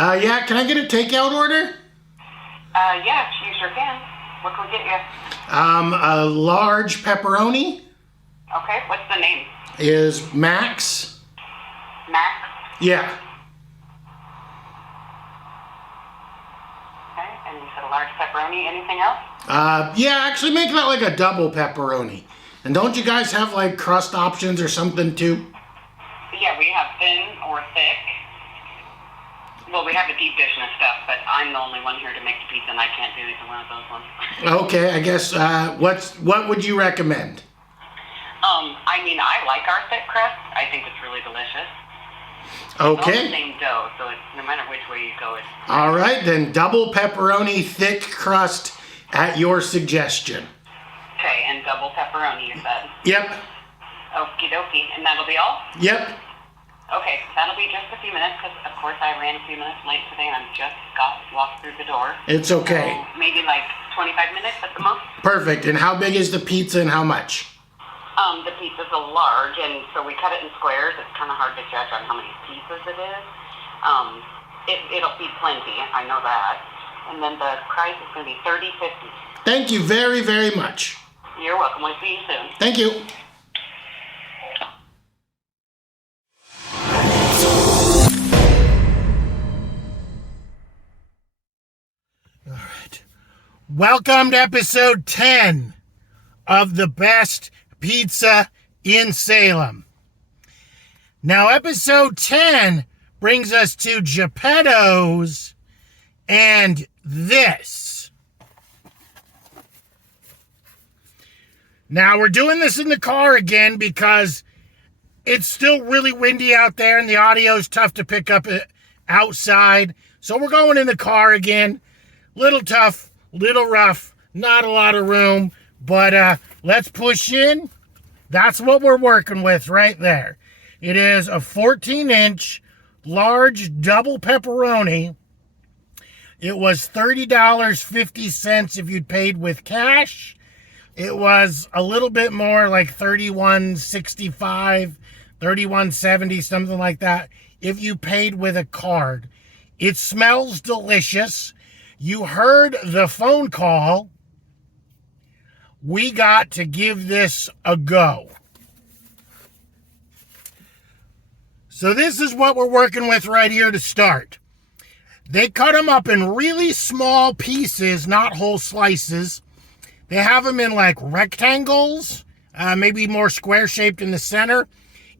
Yeah, can I get a takeout order? Yes, you sure can. What can we get you? A large pepperoni. Okay, what's the name? Is Max. Max? Yeah. Okay, and you said a large pepperoni. Anything else? Yeah, actually make that like a double pepperoni. And don't you guys have like crust options or something too? Yeah, we have thin or thick. Well, we have the deep dish and stuff, but I'm the only one here to make the pizza, and I can't do either one of those ones. Okay, I guess, what would you recommend? I mean, I like our thick crust. I think it's really delicious. Okay. It's all the same dough, so it's, no matter which way you go, it's... All right, then double pepperoni, thick crust at your suggestion. Okay, and double pepperoni, you said? Yep. Okie dokie. And that'll be all? Yep. Okay, that'll be just a few minutes, because of course I ran a few minutes late today, and I just walked through the door. It's okay. So maybe like 25 minutes at the most. Perfect. And how big is the pizza and how much? The pizza's a large, and so we cut it in squares. It's kind of hard to judge on how many pieces it is. It'll feed plenty, I know that. And then the price is going to be $30.50. Thank you very, very much. You're welcome. We'll see you soon. Thank you. All right. Welcome to episode 10 of the best pizza in Salem. Now, episode 10 brings us to Geppetto's and this. Now, we're doing this in the car again because it's still really windy out there and the audio is tough to pick up outside. So we're going in the car again. Little tough, little rough, not a lot of room, but let's push in. That's what we're working with right there. It is a 14-inch large double pepperoni. It was $30.50 if you'd paid with cash. It was a little bit more, like $31.65, $31.70, something like that, if you paid with a card. It smells delicious. You heard the phone call. We got to give this a go. So this is what we're working with right here to start. They cut them up in really small pieces, not whole slices. They have them in like rectangles, maybe more square shaped in the center.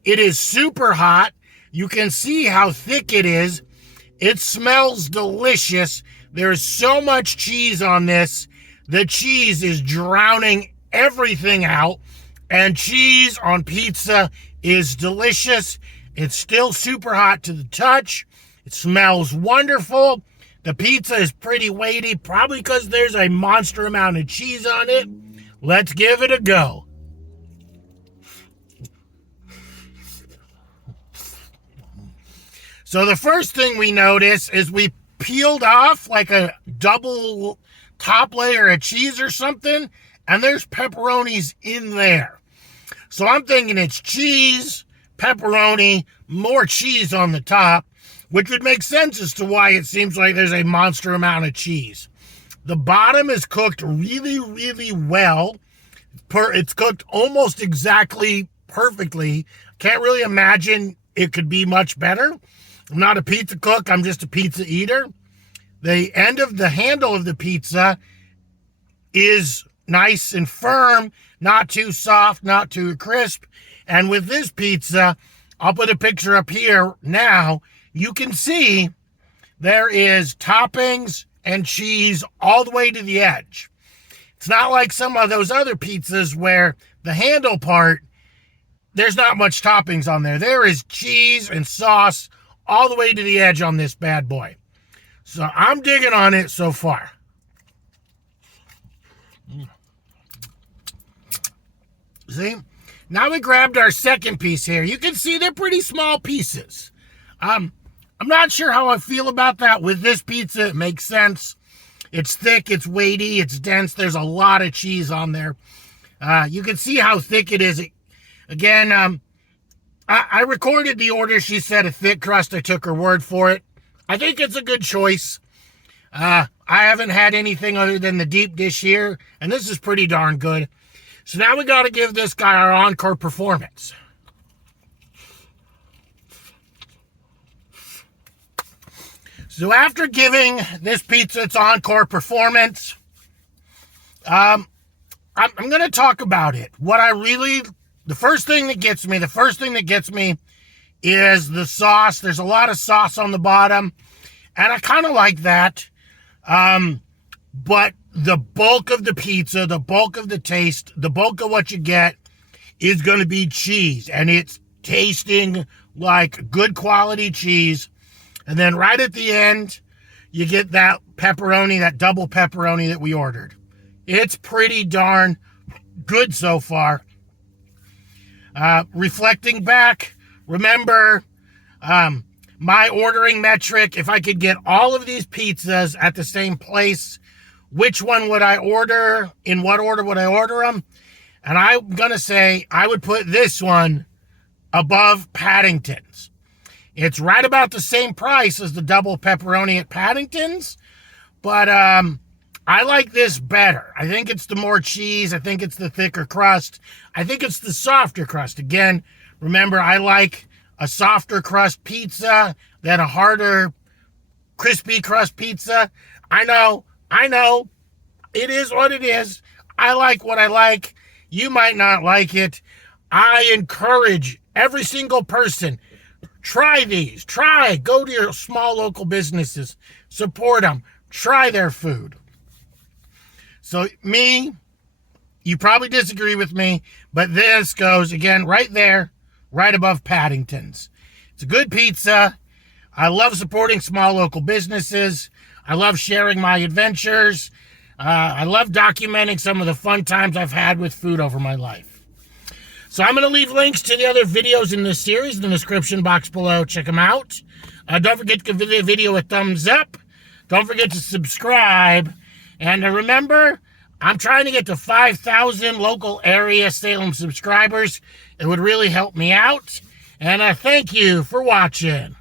It is super hot. You can see how thick it is. It smells delicious. There's so much cheese on this. The cheese is drowning everything out. And cheese on pizza is delicious. It's still super hot to the touch. It smells wonderful. The pizza is pretty weighty, probably because there's a monster amount of cheese on it. Let's give it a go. So the first thing we notice is we peeled off like a double top layer of cheese or something, and there's pepperonis in there. So I'm thinking it's cheese, pepperoni, more cheese on the top, which would make sense as to why it seems like there's a monster amount of cheese. The bottom is cooked really, really well. It's cooked almost exactly perfectly. Can't really imagine it could be much better. I'm not a pizza cook. I'm just a pizza eater. The end of the handle of the pizza is nice and firm, not too soft, not too crisp. And with this pizza, I'll put a picture up here now. You can see there is toppings and cheese all the way to the edge. It's not like some of those other pizzas where the handle part, there's not much toppings on there. There is cheese and sauce all the way to the edge on this bad boy. So I'm digging on it so far. See? Now we grabbed our second piece here. You can see they're pretty small pieces. I'm not sure how I feel about that with this pizza. It makes sense. It's thick, it's weighty, it's dense. There's a lot of cheese on there. You can see how thick it is. Again, I recorded the order. She said a thick crust. I took her word for it. I think it's a good choice. I haven't had anything other than the deep dish here, and this is pretty darn good. So now we got to give this guy our encore performance. So after giving this pizza its encore performance, I'm going to talk about it. The first thing that gets me is the sauce. There's a lot of sauce on the bottom, and I kind of like that. But the bulk of the pizza, the bulk of the taste, the bulk of what you get is going to be cheese, and it's tasting like good quality cheese. And then right at the end, you get that pepperoni, that double pepperoni that we ordered. It's pretty darn good so far. Reflecting back, remember my ordering metric. If I could get all of these pizzas at the same place, which one would I order? In what order would I order them? And I'm going to say I would put this one above Paddingtons. It's right about the same price as the double pepperoni at Paddingtons, but I like this better. I think it's the more cheese. I think it's the thicker crust. I think it's the softer crust. Again, remember, I like a softer crust pizza than a harder, crispy crust pizza. I know. It is what it is. I like what I like. You might not like it. I encourage every single person, try these. Go to your small local businesses. Support them. Try their food. So you probably disagree with me, but this goes, again, right there, right above Paddingtons. It's a good pizza. I love supporting small local businesses. I love sharing my adventures. I love documenting some of the fun times I've had with food over my life. So I'm going to leave links to the other videos in this series in the description box below. Check them out. Don't forget to give the video a thumbs up. Don't forget to subscribe. And remember, I'm trying to get to 5,000 local area Salem subscribers. It would really help me out. And thank you for watching.